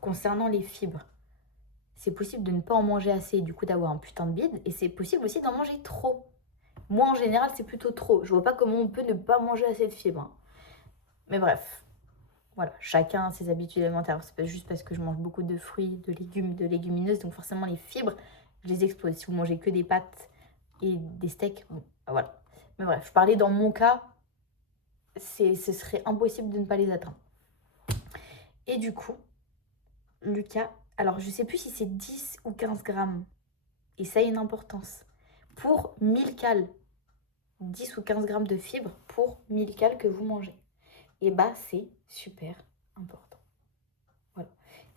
concernant les fibres, c'est possible de ne pas en manger assez et du coup d'avoir un putain de bide. Et c'est possible aussi d'en manger trop. Moi, en général, c'est plutôt trop. Je vois pas comment on peut ne pas manger assez de fibres, hein. Mais bref, voilà, chacun a ses habitudes alimentaires. C'est pas juste parce que je mange beaucoup de fruits, de légumes, de légumineuses. Donc forcément, les fibres, je les explose. Si vous mangez que des pâtes et des steaks, bon, bah voilà. Mais bref, je parlais dans mon cas, ce serait impossible de ne pas les atteindre. Et du coup, Lucas, alors je sais plus si c'est 10 ou 15 grammes. Et ça a une importance. Pour 1000 cales, 10 ou 15 grammes de fibres pour 1000 cales que vous mangez. Et bah, c'est super important. Voilà.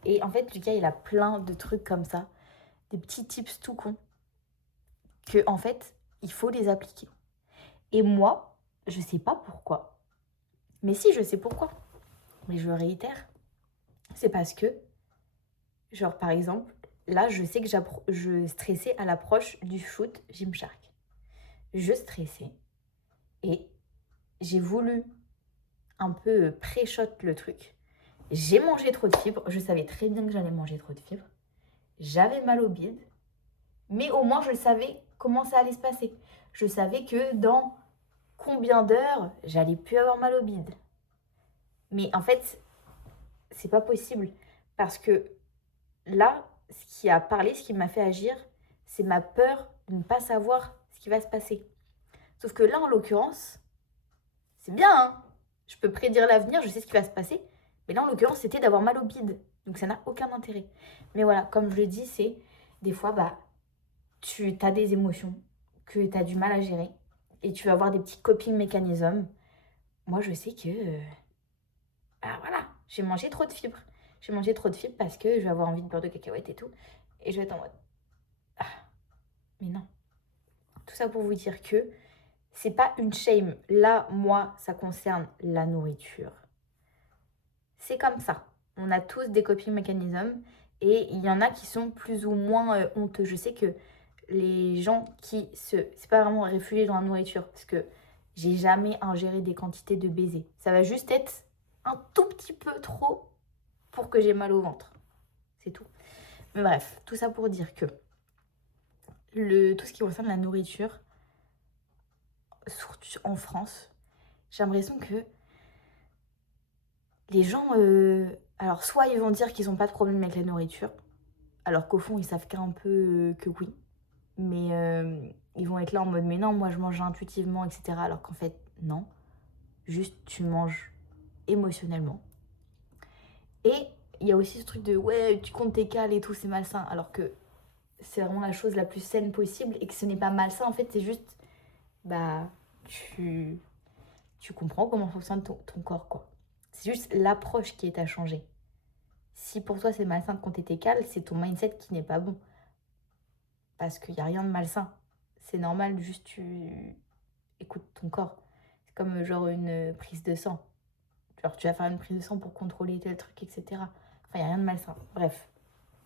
Et en fait, Lucas, il a plein de trucs comme ça, des petits tips tout cons, que en fait, il faut les appliquer. Et moi, je sais pas pourquoi. Mais si, je sais pourquoi. Mais je réitère, C'est parce que, genre par exemple, là je sais que je stressais à l'approche du shoot Gymshark. Je stressais et j'ai voulu un peu pré-shot le truc. J'ai mangé trop de fibres, je savais très bien que j'allais manger trop de fibres. J'avais mal au bide, mais au moins je savais comment ça allait se passer. Je savais que dans combien d'heures j'allais plus avoir mal au bide. Mais en fait, c'est pas possible parce que là, ce qui a parlé, ce qui m'a fait agir, c'est ma peur de ne pas savoir ce qui va se passer. Sauf que là, en l'occurrence, c'est bien, hein. Je peux prédire l'avenir, je sais ce qui va se passer. Mais là, en l'occurrence, c'était d'avoir mal au bide. Donc ça n'a aucun intérêt. Mais voilà, comme je le dis, c'est des fois, tu as des émotions que tu as du mal à gérer. Et tu vas avoir des petits coping mécanismes. Moi, je sais que, voilà, j'ai mangé trop de fibres. J'ai mangé trop de fibres parce que je vais avoir envie de beurre de cacahuète et tout. Et je vais être en mode, ah, mais non. Tout ça pour vous dire que c'est pas une shame. Là, moi, ça concerne la nourriture. C'est comme ça. On a tous des coping mécanismes et il y en a qui sont plus ou moins honteux. Je sais que les gens c'est pas vraiment réfugié dans la nourriture parce que j'ai jamais ingéré des quantités de baisers. Ça va juste être un tout petit peu trop pour que j'ai mal au ventre. C'est tout. Mais bref, tout ça pour dire que tout ce qui concerne la nourriture, surtout en France, j'ai l'impression que les gens, alors soit ils vont dire qu'ils n'ont pas de problème avec la nourriture, alors qu'au fond ils savent qu'un peu que oui, mais ils vont être là en mode mais non, moi je mange intuitivement, etc. Alors qu'en fait non, juste tu manges émotionnellement. Et il y a aussi ce truc de ouais, tu comptes tes cales et tout, c'est malsain, alors que c'est vraiment la chose la plus saine possible et que ce n'est pas malsain, en fait c'est juste, bah, tu, tu comprends comment fonctionne ton corps, quoi. C'est juste l'approche qui est à changer. Si pour toi c'est malsain de compter tes cales, c'est ton mindset qui n'est pas bon. Parce qu'il n'y a rien de malsain. C'est normal, juste tu écoutes ton corps. C'est comme genre une prise de sang. Genre tu vas faire une prise de sang pour contrôler tel truc, etc. Enfin, il n'y a rien de malsain. Bref,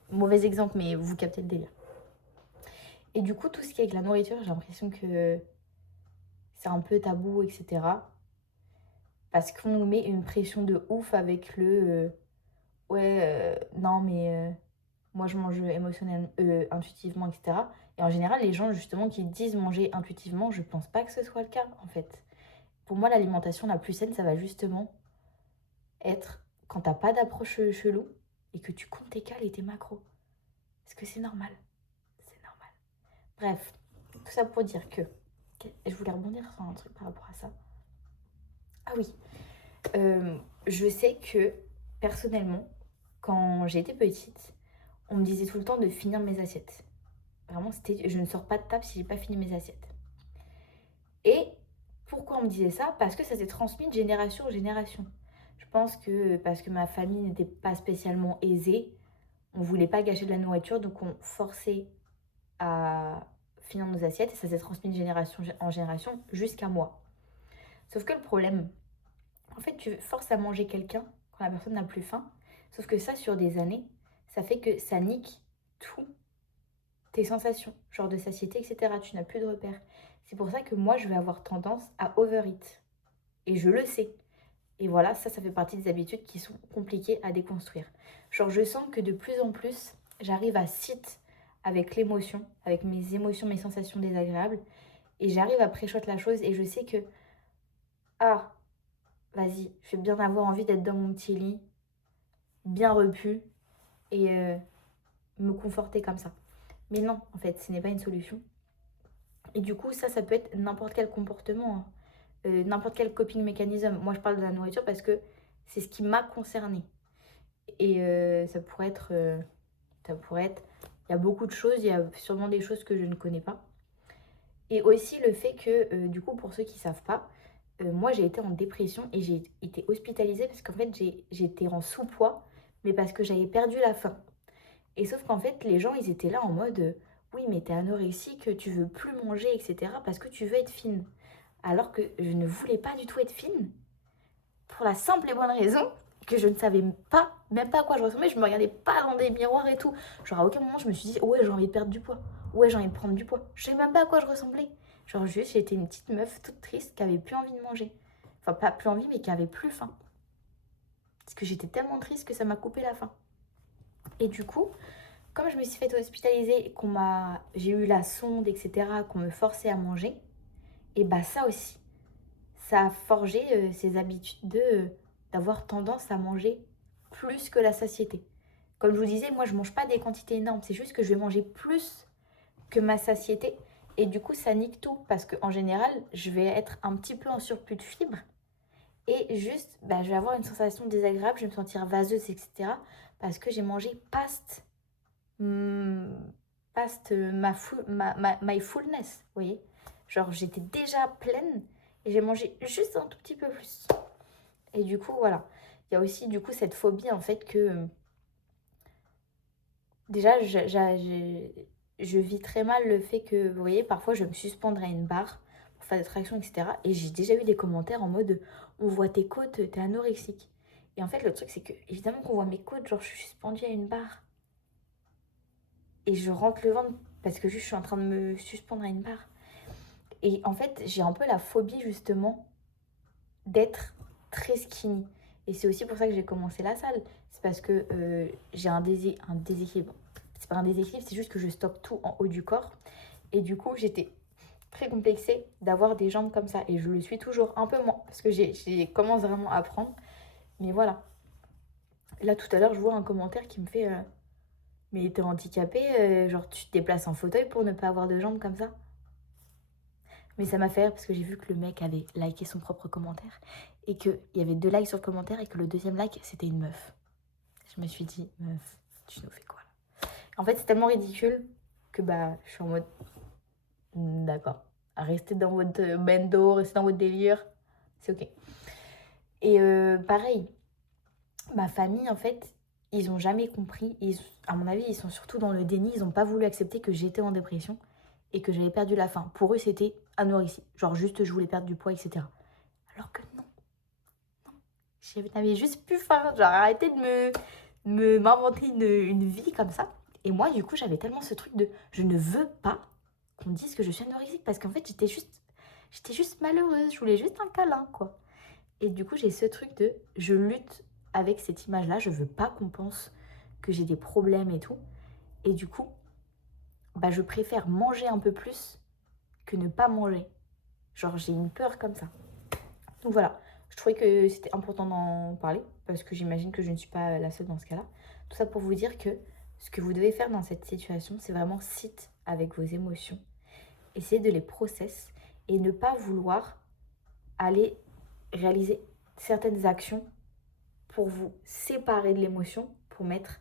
mauvais exemple, mais vous captez le délire. Et du coup, tout ce qui est avec la nourriture, j'ai l'impression que c'est un peu tabou, etc. Parce qu'on nous met une pression de ouf avec non, mais moi je mange émotionnellement, intuitivement, etc. Et en général, les gens justement qui disent manger intuitivement, je pense pas que ce soit le cas en fait. Pour moi, l'alimentation la plus saine, ça va justement être quand t'as pas d'approche chelou et que tu comptes tes cales et tes macros. Est-ce que c'est normal? C'est normal. Bref, tout ça pour dire que je voulais rebondir sur un truc par rapport à ça. Ah oui, je sais que personnellement, quand j'étais petite, on me disait tout le temps de finir mes assiettes. Vraiment, je ne sors pas de table si j'ai pas fini mes assiettes. Et pourquoi on me disait ça? Parce que ça s'est transmis de génération en génération. Je pense que parce que ma famille n'était pas spécialement aisée, on voulait pas gâcher de la nourriture, donc on forçait à finir nos assiettes et ça s'est transmis de génération en génération jusqu'à moi. Sauf que le problème, en fait, tu forces à manger quelqu'un quand la personne n'a plus faim, sauf que ça, sur des années, ça fait que ça nique tout tes sensations, genre de satiété, etc. Tu n'as plus de repères. C'est pour ça que moi, je vais avoir tendance à overeat. Et je le sais. Et voilà, ça fait partie des habitudes qui sont compliquées à déconstruire. Genre, je sens que de plus en plus, j'arrive à sit avec l'émotion, avec mes émotions, mes sensations désagréables. Et j'arrive à pré-shot la chose et je sais que, ah, vas-y, je vais bien avoir envie d'être dans mon petit lit, bien repu, et me conforter comme ça. Mais non, en fait, ce n'est pas une solution. Et du coup, ça peut être n'importe quel comportement, hein. N'importe quel coping mécanisme. Moi, je parle de la nourriture parce que c'est ce qui m'a concernée. Et ça pourrait être... Il y a beaucoup de choses, il y a sûrement des choses que je ne connais pas. Et aussi le fait que, du coup, pour ceux qui ne savent pas, moi, j'ai été en dépression et j'ai été hospitalisée parce qu'en fait, j'étais en sous-poids, mais parce que j'avais perdu la faim. Et sauf qu'en fait, les gens, ils étaient là en mode oui, mais t'es anorexique, tu veux plus manger, etc. parce que tu veux être fine. Alors que je ne voulais pas du tout être fine. Pour la simple et bonne raison que je ne savais pas, même pas à quoi je ressemblais. Je me regardais pas dans des miroirs et tout. Genre, à aucun moment, je me suis dit, ouais, j'ai envie de perdre du poids. Ouais, j'ai envie de prendre du poids. Je savais même pas à quoi je ressemblais. Genre, juste, j'étais une petite meuf toute triste qui avait plus envie de manger. Enfin, pas plus envie, mais qui avait plus faim. Parce que j'étais tellement triste que ça m'a coupé la faim. Et du coup, comme je me suis fait hospitaliser et j'ai eu la sonde, etc., qu'on me forçait à manger, et bah ça aussi, ça a forgé ces habitudes d'avoir tendance à manger plus que la satiété. Comme je vous disais, moi je mange pas des quantités énormes, c'est juste que je vais manger plus que ma satiété. Et du coup, ça nique tout parce qu'en général, je vais être un petit peu en surplus de fibres. Et juste, bah, je vais avoir une sensation désagréable, je vais me sentir vaseuse, etc. Parce que j'ai mangé past my fullness, vous voyez. Genre, j'étais déjà pleine et j'ai mangé juste un tout petit peu plus. Et du coup, voilà. Il y a aussi, du coup, cette phobie, en fait, que... Déjà, je vis très mal le fait que, vous voyez, parfois, je me suspendrai à une barre pour faire des tractions, etc. Et j'ai déjà eu des commentaires en mode, on voit tes côtes, t'es anorexique. Et en fait, le truc, c'est que, évidemment qu'on voit mes côtes, genre, je suis suspendue à une barre. Et je rentre le ventre parce que juste, je suis en train de me suspendre à une barre. Et en fait, j'ai un peu la phobie, justement, d'être très skinny. Et c'est aussi pour ça que j'ai commencé la salle. C'est parce que j'ai un déséquilibre. C'est pas un déséquilibre, c'est juste que je stocke tout en haut du corps. Et du coup, j'étais très complexée d'avoir des jambes comme ça. Et je le suis toujours un peu moins parce que j'ai commence vraiment à apprendre. Mais voilà. Là, tout à l'heure, je vois un commentaire qui me fait mais t'es handicapée, genre tu te déplaces en fauteuil pour ne pas avoir de jambes comme ça. Mais ça m'a fait rire parce que j'ai vu que le mec avait liké son propre commentaire et qu'il y avait 2 likes sur le commentaire et que le deuxième like, c'était une meuf. Je me suis dit, meuf, tu nous fais quoi là? En fait, c'est tellement ridicule que bah, je suis en mode, d'accord, restez dans votre bendo, restez dans votre délire, c'est ok. Et pareil, ma famille, en fait, ils ont jamais compris. À mon avis, ils sont surtout dans le déni. Ils n'ont pas voulu accepter que j'étais en dépression et que j'avais perdu la faim. Pour eux, c'était anorexie. Genre juste, je voulais perdre du poids, etc. Alors que non, non. J'avais juste plus faim. Genre, arrêtez de m'inventer une vie comme ça. Et moi, du coup, j'avais tellement ce truc de je ne veux pas qu'on me dise que je suis anorexique parce qu'en fait, j'étais juste malheureuse. Je voulais juste un câlin, quoi. Et du coup, j'ai ce truc de je lutte avec cette image-là. Je veux pas qu'on pense que j'ai des problèmes et tout. Et du coup, bah, je préfère manger un peu plus que ne pas manger. Genre, j'ai une peur comme ça. Donc voilà, je trouvais que c'était important d'en parler parce que j'imagine que je ne suis pas la seule dans ce cas-là. Tout ça pour vous dire que ce que vous devez faire dans cette situation, c'est vraiment sit avec vos émotions. Essayez de les process et ne pas vouloir aller réaliser certaines actions pour vous séparer de l'émotion, pour mettre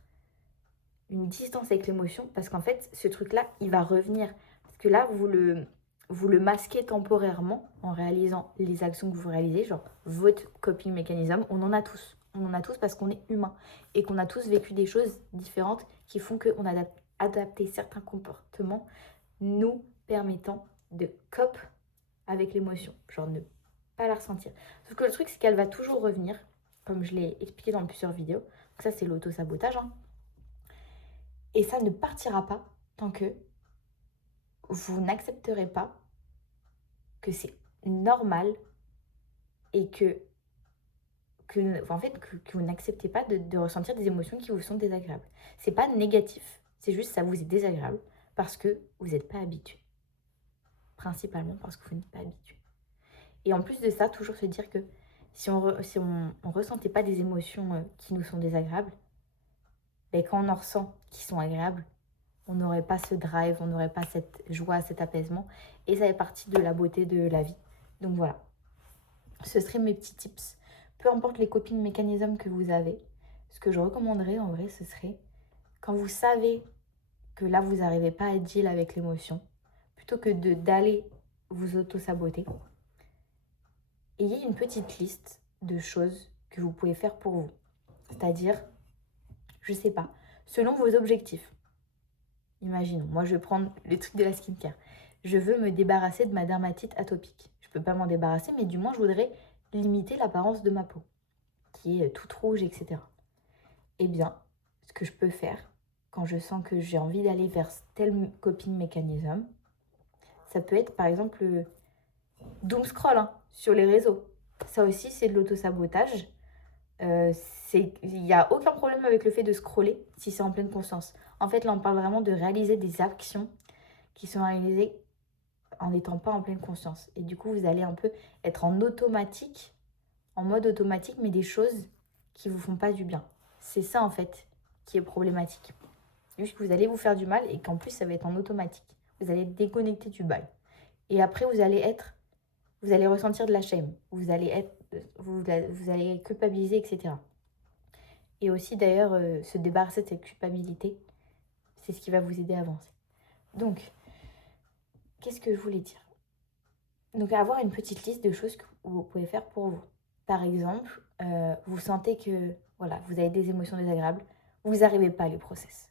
une distance avec l'émotion, parce qu'en fait, ce truc-là, il va revenir. Parce que là, vous le masquez temporairement en réalisant les actions que vous réalisez, genre votre coping mécanisme, on en a tous. On en a tous parce qu'on est humain et qu'on a tous vécu des choses différentes qui font qu'on a adapté certains comportements nous permettant de cope avec l'émotion, genre ne pas la ressentir. Sauf que le truc, c'est qu'elle va toujours revenir, comme je l'ai expliqué dans plusieurs vidéos. Donc ça, c'est l'auto-sabotage, hein. Et ça ne partira pas tant que vous n'accepterez pas que c'est normal et en fait, que vous n'acceptez pas de ressentir des émotions qui vous sont désagréables. C'est pas négatif, c'est juste ça vous est désagréable parce que vous n'êtes pas habitué. Principalement parce que vous n'êtes pas habitué. Et en plus de ça, toujours se dire que si on ressentait pas des émotions qui nous sont désagréables, ben quand on en ressent qui sont agréables, on n'aurait pas ce drive, on n'aurait pas cette joie, cet apaisement. Et ça fait partie de la beauté de la vie. Donc voilà, ce seraient mes petits tips. Peu importe les coping mécanismes que vous avez, ce que je recommanderais en vrai, ce serait quand vous savez que là, vous n'arrivez pas à deal avec l'émotion, plutôt que d'aller vous auto-saboter, ayez une petite liste de choses que vous pouvez faire pour vous. C'est-à-dire, je sais pas, selon vos objectifs. Imaginons, moi je vais prendre les trucs de la skincare. Je veux me débarrasser de ma dermatite atopique. Je peux pas m'en débarrasser, mais du moins je voudrais limiter l'apparence de ma peau. qui est toute rouge, etc. Eh bien, ce que je peux faire quand je sens que j'ai envie d'aller vers tel coping mécanisme, ça peut être par exemple le doom scroll sur les réseaux. Ça aussi, c'est de l'autosabotage. Il n'y a aucun problème avec le fait de scroller si c'est en pleine conscience. En fait, là, on parle vraiment de réaliser des actions qui sont réalisées en n'étant pas en pleine conscience. Et du coup, vous allez un peu être en automatique, en mode automatique, mais des choses qui ne vous font pas du bien. C'est ça, en fait, qui est problématique. Juste que vous allez vous faire du mal et qu'en plus, ça va être en automatique. Vous allez être déconnecté du bail. Et après, vous allez ressentir de la shame. Vous allez culpabiliser, etc. Et aussi, d'ailleurs, se débarrasser de cette culpabilité, c'est ce qui va vous aider à avancer. Donc, qu'est-ce que je voulais dire? Donc, avoir une petite liste de choses que vous pouvez faire pour vous. Par exemple, vous sentez que voilà, vous avez des émotions désagréables, vous n'arrivez pas à les process.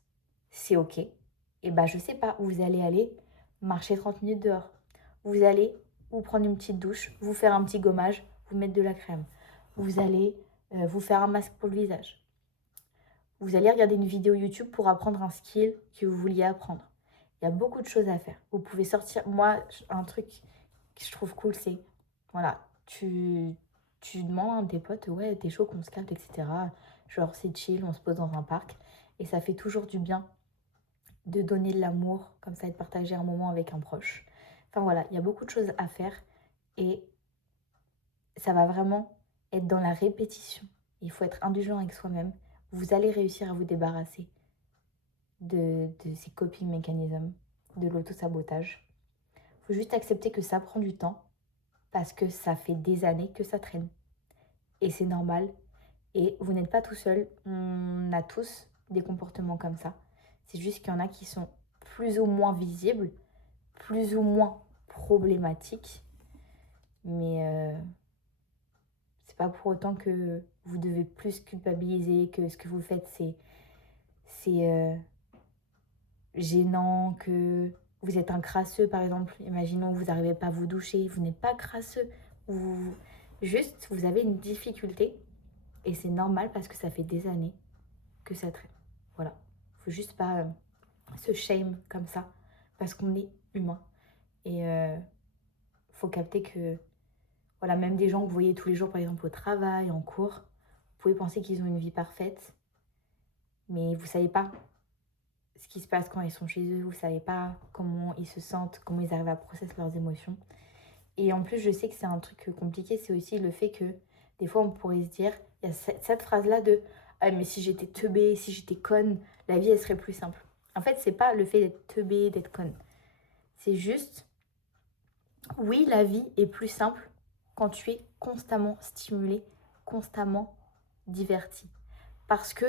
C'est OK. Et bah, je sais pas, vous allez aller marcher 30 minutes dehors. Vous allez vous prendre une petite douche, vous faire un petit gommage, vous mettre de la crème. Vous allez vous faire un masque pour le visage. Vous allez regarder une vidéo YouTube pour apprendre un skill que vous vouliez apprendre. Il y a beaucoup de choses à faire. Vous pouvez sortir. Moi, un truc que je trouve cool, c'est voilà, tu demandes à un de tes potes, ouais, t'es chaud qu'on se capte, etc. Genre, c'est chill, on se pose dans un parc. Et ça fait toujours du bien de donner de l'amour, comme ça, et de partager un moment avec un proche. Enfin voilà, il y a beaucoup de choses à faire et ça va vraiment être dans la répétition. Il faut être indulgent avec soi-même. Vous allez réussir à vous débarrasser de ces coping mécanismes, de l'auto-sabotage. Il faut juste accepter que ça prend du temps parce que ça fait des années que ça traîne. Et c'est normal. Et vous n'êtes pas tout seul. On a tous des comportements comme ça. C'est juste qu'il y en a qui sont plus ou moins visibles, plus ou moins problématiques. Mais c'est pas pour autant que vous devez plus culpabiliser, que ce que vous faites c'est gênant, que vous êtes un crasseux par exemple. Imaginons que vous n'arrivez pas à vous doucher, vous n'êtes pas crasseux. Juste, vous avez une difficulté et c'est normal parce que ça fait des années que ça traîne. Voilà. Faut juste pas se shame comme ça parce qu'on est humain. Et faut capter que voilà, même des gens que vous voyez tous les jours, par exemple au travail, en cours, vous pouvez penser qu'ils ont une vie parfaite, mais vous savez pas ce qui se passe quand ils sont chez eux, vous savez pas comment ils se sentent, comment ils arrivent à processer leurs émotions. Et en plus, je sais que c'est un truc compliqué, c'est aussi le fait que des fois on pourrait se dire, il y a cette phrase-là de ah, mais si j'étais teubée, si j'étais conne, la vie elle serait plus simple. En fait, c'est pas le fait d'être teubée, d'être conne. C'est juste, oui, la vie est plus simple quand tu es constamment stimulé, constamment diverti. Parce que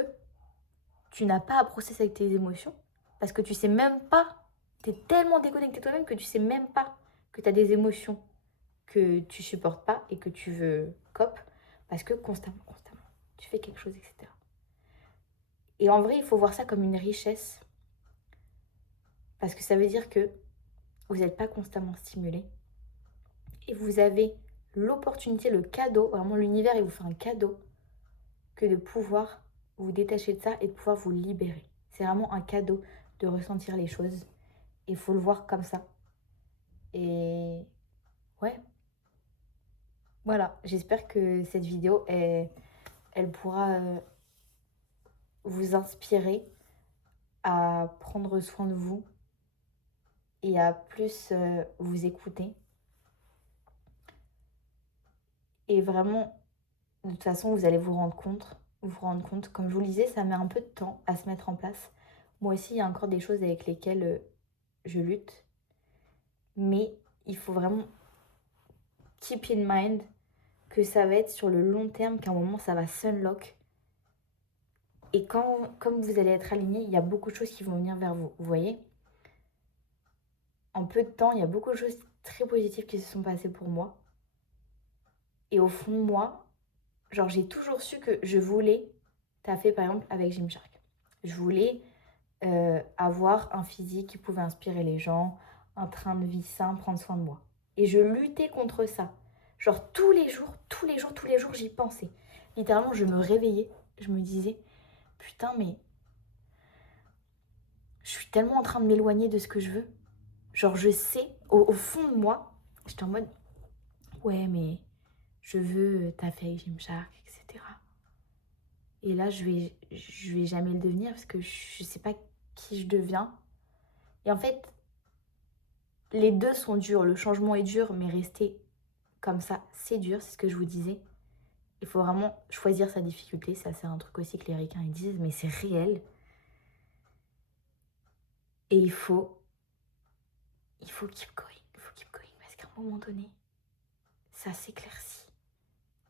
tu n'as pas à processer avec tes émotions, parce que tu sais même pas, tu es tellement déconnecté toi-même que tu sais même pas que tu as des émotions que tu supportes pas et que tu veux cop, parce que constamment, tu fais quelque chose, etc. Et en vrai, il faut voir ça comme une richesse, parce que ça veut dire que vous n'êtes pas constamment stimulé et vous avez l'opportunité, le cadeau, vraiment l'univers, il vous fait un cadeau que de pouvoir vous détacher de ça et de pouvoir vous libérer. C'est vraiment un cadeau de ressentir les choses et il faut le voir comme ça. Et ouais, voilà, j'espère que cette vidéo, elle pourra vous inspirer à prendre soin de vous et à plus vous écouter. Et vraiment, de toute façon, vous allez vous rendre compte, comme je vous le disais, ça met un peu de temps à se mettre en place. Moi aussi, il y a encore des choses avec lesquelles je lutte. Mais il faut vraiment keep in mind que ça va être sur le long terme, qu'à un moment, ça va s'unlock. Et comme vous allez être aligné, il y a beaucoup de choses qui vont venir vers vous. Vous voyez? En peu de temps, il y a beaucoup de choses très positives qui se sont passées pour moi. Et au fond de moi, genre j'ai toujours su que je voulais taffer par exemple avec Gymshark. Je voulais avoir un physique qui pouvait inspirer les gens, un train de vie sain, prendre soin de moi. Et je luttais contre ça. Genre tous les jours, j'y pensais. Littéralement, je me réveillais, je me disais, putain, mais je suis tellement en train de m'éloigner de ce que je veux. Genre, je sais, au fond de moi, j'étais en mode, ouais, mais je veux taffer Gymshark, etc. Et là, je vais jamais le devenir parce que je sais pas qui je deviens. Et en fait, les deux sont durs. Le changement est dur, mais rester comme ça, c'est dur, c'est ce que je vous disais. Il faut vraiment choisir sa difficulté. Ça, c'est un truc aussi que les ricains ils disent, mais c'est réel. Et il faut keep going. Il faut keep going parce qu'à un moment donné, ça s'éclaircit.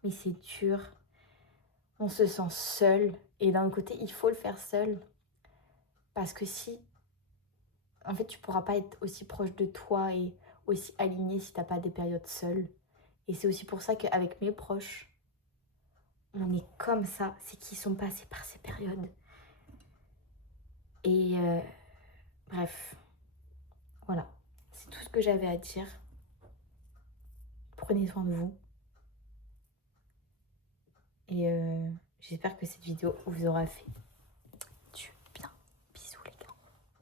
Mais c'est dur. On se sent seul. Et d'un côté, il faut le faire seul. Parce que si, en fait, tu pourras pas être aussi proche de toi et aussi aligné si t'as pas des périodes seules. Et c'est aussi pour ça qu'avec mes proches, on est comme ça. C'est qu'ils sont passés par ces périodes. Et bref, voilà. C'est tout ce que j'avais à dire. Prenez soin de vous. Et j'espère que cette vidéo vous aura fait